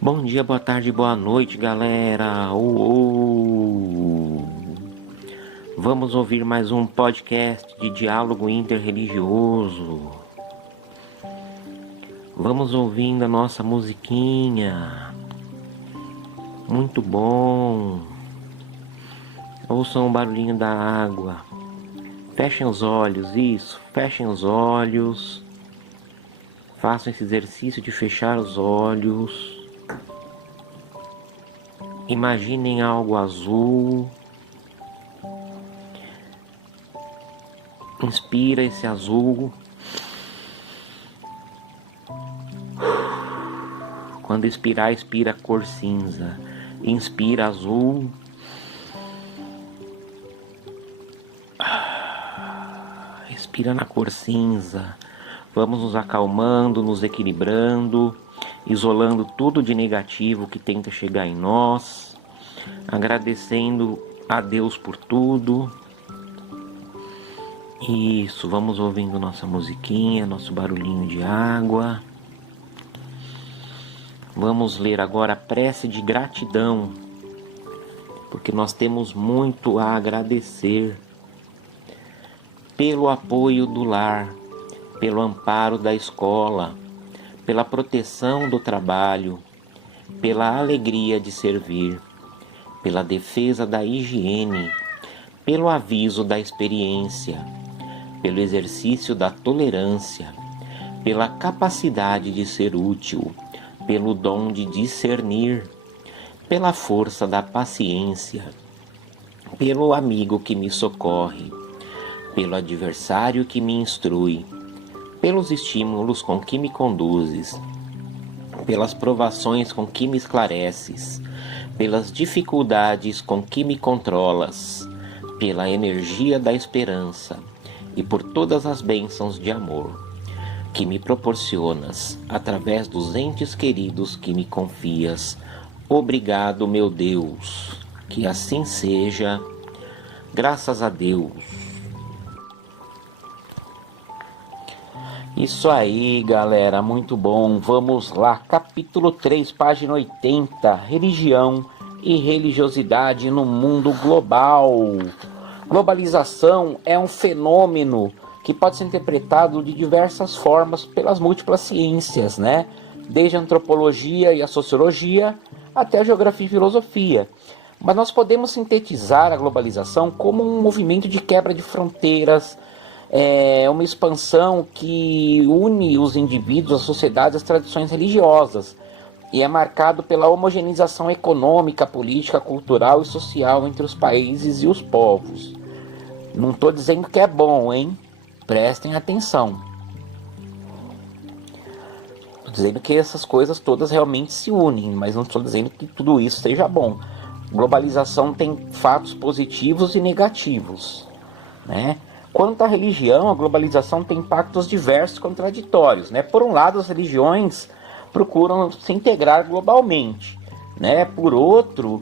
Bom dia, boa tarde, boa noite, galera. Vamos ouvir mais um podcast de diálogo interreligioso. Vamos ouvindo a nossa musiquinha. Muito bom. Ouçam o barulhinho da água. Fechem os olhos, isso. Fechem os olhos. Façam esse exercício de fechar os olhos. Imaginem algo azul. Inspira esse azul. Quando expirar, expira a cor cinza. Inspira azul. Respira na cor cinza. Vamos nos acalmando, nos equilibrando, isolando tudo de negativo que tenta chegar em nós, agradecendo a Deus por tudo. Isso, vamos ouvindo nossa musiquinha, nosso barulhinho de água. Vamos ler agora a prece de gratidão, porque nós temos muito a agradecer pelo apoio do lar, pelo amparo da escola, pela proteção do trabalho, pela alegria de servir, pela defesa da higiene, pelo aviso da experiência, pelo exercício da tolerância, pela capacidade de ser útil, pelo dom de discernir, pela força da paciência, pelo amigo que me socorre, pelo adversário que me instrui, pelos estímulos com que me conduzes, pelas provações com que me esclareces, pelas dificuldades com que me controlas, pela energia da esperança e por todas as bênçãos de amor que me proporcionas através dos entes queridos que me confias. Obrigado, meu Deus, que assim seja. Graças a Deus. Isso aí, galera, muito bom. Vamos lá, capítulo 3, página 80, religião e religiosidade no mundo global. Globalização é um fenômeno que pode ser interpretado de diversas formas pelas múltiplas ciências, né? Desde a antropologia e a sociologia até a geografia e filosofia. Mas nós podemos sintetizar a globalização como um movimento de quebra de fronteiras, uma expansão que une os indivíduos, as sociedades, as tradições religiosas, e é marcado pela homogeneização econômica, política, cultural e social entre os países e os povos. Não estou dizendo que é bom, hein? Prestem atenção. Estou dizendo que essas coisas todas realmente se unem, mas não estou dizendo que tudo isso seja bom. Globalização tem fatos positivos e negativos, né? Quanto à religião, a globalização tem impactos diversos e contraditórios, né? Por um lado, as religiões procuram se integrar globalmente, né? Por outro,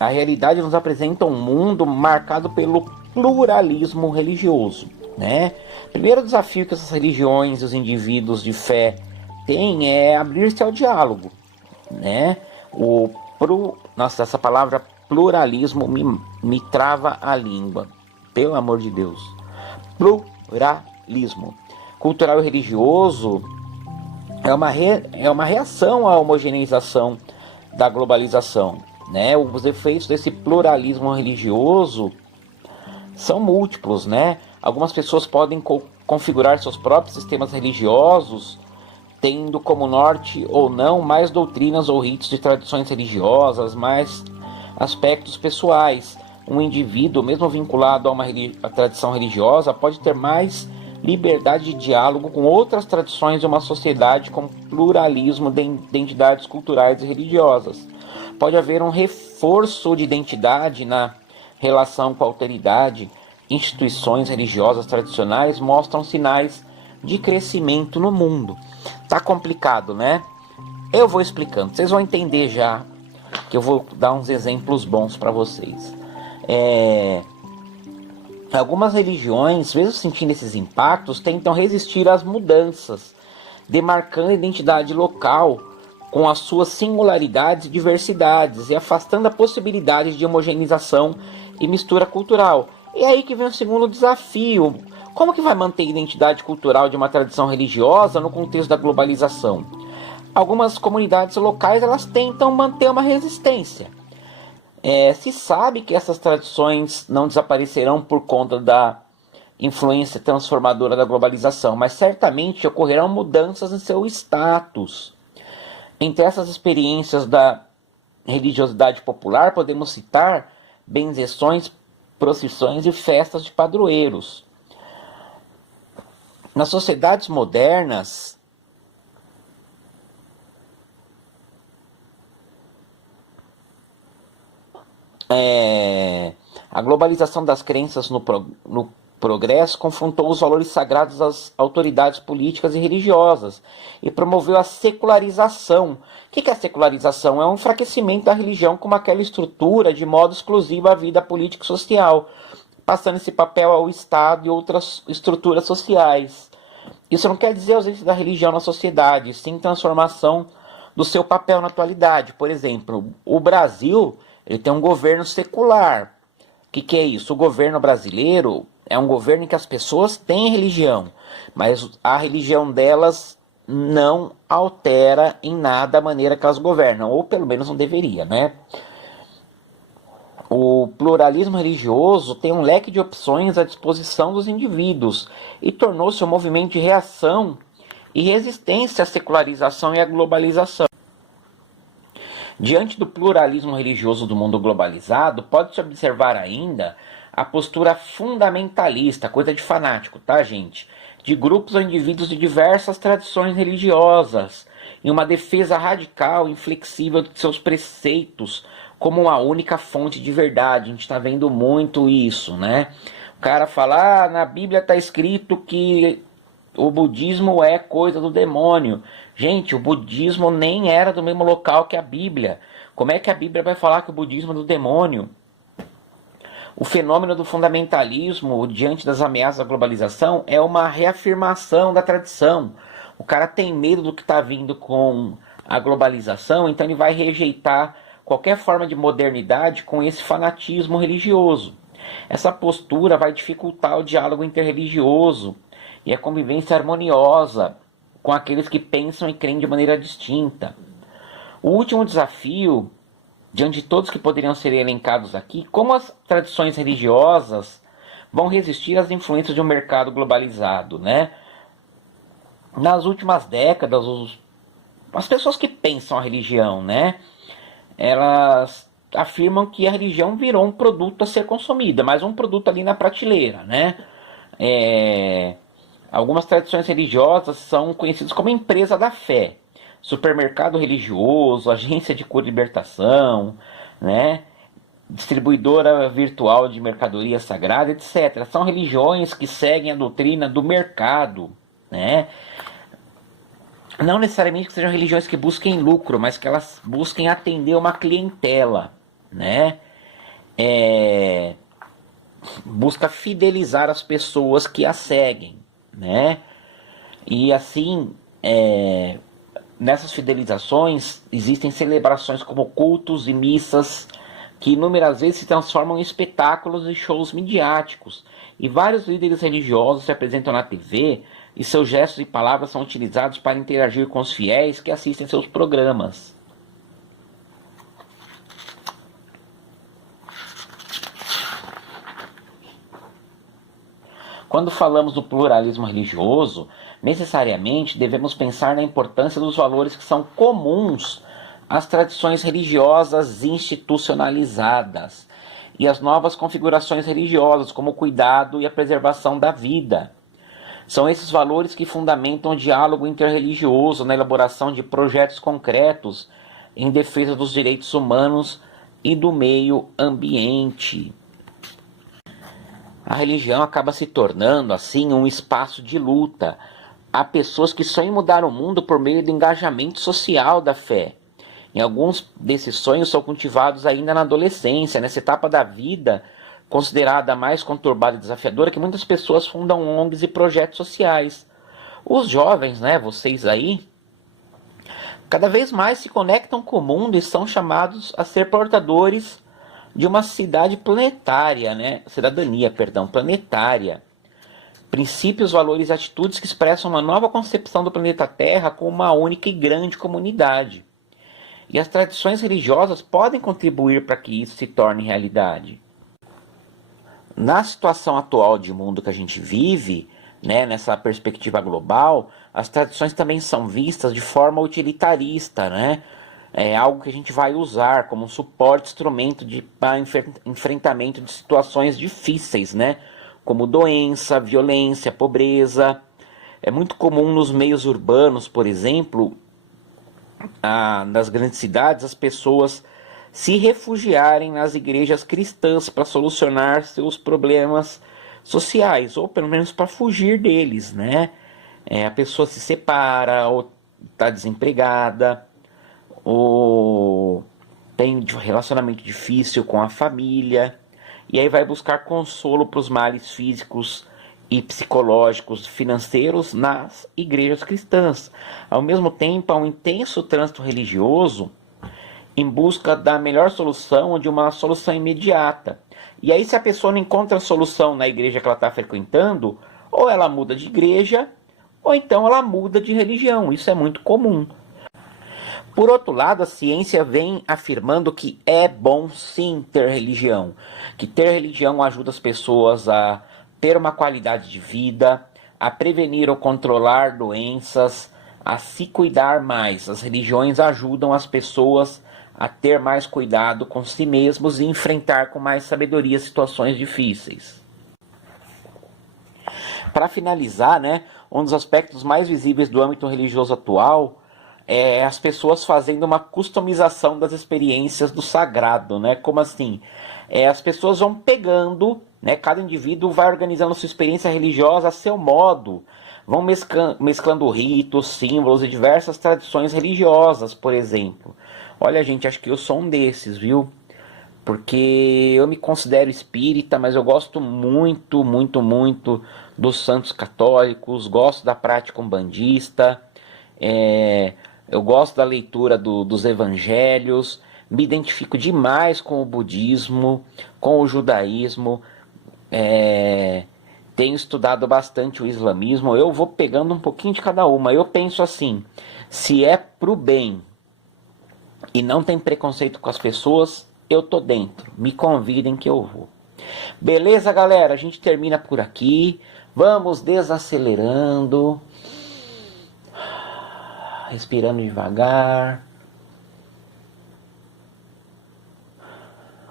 a realidade nos apresenta um mundo marcado pelo pluralismo religioso, né? O primeiro desafio que essas religiões e os indivíduos de fé têm é abrir-se ao diálogo, né? Nossa, essa palavra pluralismo me trava a língua, pelo amor de Deus. Pluralismo cultural e religioso é uma reação à homogeneização da globalização, né? Os efeitos desse pluralismo religioso são múltiplos, né? Algumas pessoas podem configurar seus próprios sistemas religiosos, tendo como norte ou não mais doutrinas ou ritos de tradições religiosas, mais aspectos pessoais. Um indivíduo, mesmo vinculado a uma tradição religiosa, pode ter mais liberdade de diálogo com outras tradições de uma sociedade com pluralismo de identidades culturais e religiosas. Pode haver um reforço de identidade na relação com a alteridade. Instituições religiosas tradicionais mostram sinais de crescimento no mundo. Tá complicado, né? Eu vou explicando, vocês vão entender já, que eu vou dar uns exemplos bons para vocês. Algumas religiões, mesmo sentindo esses impactos, tentam resistir às mudanças, demarcando a identidade local com as suas singularidades e diversidades e afastando a possibilidade de homogeneização e mistura cultural. E aí que vem o segundo desafio. Como que vai manter a identidade cultural de uma tradição religiosa no contexto da globalização? Algumas comunidades locais elas tentam manter uma resistência. Se sabe que essas tradições não desaparecerão por conta da influência transformadora da globalização, mas certamente ocorrerão mudanças em seu status. Entre essas experiências da religiosidade popular, podemos citar benzeções, procissões e festas de padroeiros. Nas sociedades modernas, a globalização das crenças no progresso confrontou os valores sagrados das autoridades políticas e religiosas e promoveu a secularização. O que é a secularização? É um enfraquecimento da religião como aquela estrutura de modo exclusivo à vida política e social, passando esse papel ao Estado e outras estruturas sociais. Isso não quer dizer ausência da religião na sociedade, sim transformação do seu papel na atualidade. Por exemplo, o Brasil ele tem um governo secular. O que é isso? O governo brasileiro é um governo em que as pessoas têm religião, mas a religião delas não altera em nada a maneira que elas governam, ou pelo menos não deveria, né? O pluralismo religioso tem um leque de opções à disposição dos indivíduos e tornou-se um movimento de reação e resistência à secularização e à globalização. Diante do pluralismo religioso do mundo globalizado, pode-se observar ainda a postura fundamentalista, coisa de fanático, tá, gente? De grupos ou indivíduos de diversas tradições religiosas, em uma defesa radical e inflexível de seus preceitos como uma única fonte de verdade. A gente está vendo muito isso, né? O cara fala, na Bíblia está escrito que o budismo é coisa do demônio. Gente, o budismo nem era do mesmo local que a Bíblia. Como é que a Bíblia vai falar que o budismo é do demônio? O fenômeno do fundamentalismo diante das ameaças da globalização é uma reafirmação da tradição. O cara tem medo do que está vindo com a globalização, então ele vai rejeitar qualquer forma de modernidade com esse fanatismo religioso. Essa postura vai dificultar o diálogo interreligioso e a convivência harmoniosa com aqueles que pensam e creem de maneira distinta. O último desafio, diante de todos que poderiam ser elencados aqui, como as tradições religiosas vão resistir às influências de um mercado globalizado, né? Nas últimas décadas, as pessoas que pensam a religião, né? Elas afirmam que a religião virou um produto a ser consumido, mas um produto ali na prateleira, né? Algumas tradições religiosas são conhecidas como empresa da fé, supermercado religioso, agência de cura e libertação, né? Distribuidora virtual de mercadoria sagrada, etc. São religiões que seguem a doutrina do mercado, né? Não necessariamente que sejam religiões que busquem lucro, mas que elas busquem atender uma clientela, né? Busca fidelizar as pessoas que as seguem, né? E assim, nessas fidelizações existem celebrações como cultos e missas que inúmeras vezes se transformam em espetáculos e shows midiáticos. E vários líderes religiosos se apresentam na TV e seus gestos e palavras são utilizados para interagir com os fiéis que assistem seus programas. Quando falamos do pluralismo religioso, necessariamente devemos pensar na importância dos valores que são comuns às tradições religiosas institucionalizadas e às novas configurações religiosas, como o cuidado e a preservação da vida. São esses valores que fundamentam o diálogo interreligioso na elaboração de projetos concretos em defesa dos direitos humanos e do meio ambiente. A religião acaba se tornando, assim, um espaço de luta. Há pessoas que sonham em mudar o mundo por meio do engajamento social da fé. E alguns desses sonhos são cultivados ainda na adolescência, nessa etapa da vida considerada a mais conturbada e desafiadora, que muitas pessoas fundam ONGs e projetos sociais. Os jovens, né, vocês aí, cada vez mais se conectam com o mundo e são chamados a ser portadores de uma cidadania, planetária. Princípios, valores e atitudes que expressam uma nova concepção do planeta Terra como uma única e grande comunidade. E as tradições religiosas podem contribuir para que isso se torne realidade. Na situação atual de mundo que a gente vive, né, nessa perspectiva global, as tradições também são vistas de forma utilitarista, né? É algo que a gente vai usar como um suporte, instrumento para enfrentamento de situações difíceis, né? Como doença, violência, pobreza. É muito comum nos meios urbanos, por exemplo, nas grandes cidades, as pessoas se refugiarem nas igrejas cristãs para solucionar seus problemas sociais, ou pelo menos para fugir deles, né? A pessoa se separa, ou está desempregada, ou tem um relacionamento difícil com a família, e aí vai buscar consolo para os males físicos e psicológicos, financeiros nas igrejas cristãs. Ao mesmo tempo, há um intenso trânsito religioso em busca da melhor solução ou de uma solução imediata. E aí, se a pessoa não encontra solução na igreja que ela está frequentando, ou ela muda de igreja, ou então ela muda de religião. Isso é muito comum. Por outro lado, a ciência vem afirmando que é bom sim ter religião, que ter religião ajuda as pessoas a ter uma qualidade de vida, a prevenir ou controlar doenças, a se cuidar mais. As religiões ajudam as pessoas a ter mais cuidado com si mesmos e enfrentar com mais sabedoria situações difíceis. Para finalizar, né, um dos aspectos mais visíveis do âmbito religioso atual é as pessoas fazendo uma customização das experiências do sagrado, né? Como assim? As pessoas vão pegando, né? Cada indivíduo vai organizando sua experiência religiosa a seu modo, vão mesclando ritos, símbolos e diversas tradições religiosas, por exemplo. Olha, gente, acho que eu sou um desses, viu? Porque eu me considero espírita, mas eu gosto muito, muito, muito dos santos católicos, gosto da prática umbandista, eu gosto da leitura dos evangelhos, me identifico demais com o budismo, com o judaísmo, tenho estudado bastante o islamismo, eu vou pegando um pouquinho de cada uma. Eu penso assim, se é pro bem e não tem preconceito com as pessoas, eu tô dentro, me convidem que eu vou. Beleza, galera? A gente termina por aqui, vamos desacelerando, respirando devagar,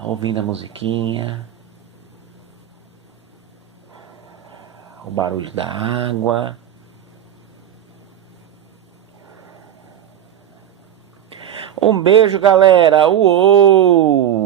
ouvindo a musiquinha, o barulho da água. Um beijo, galera. Uou!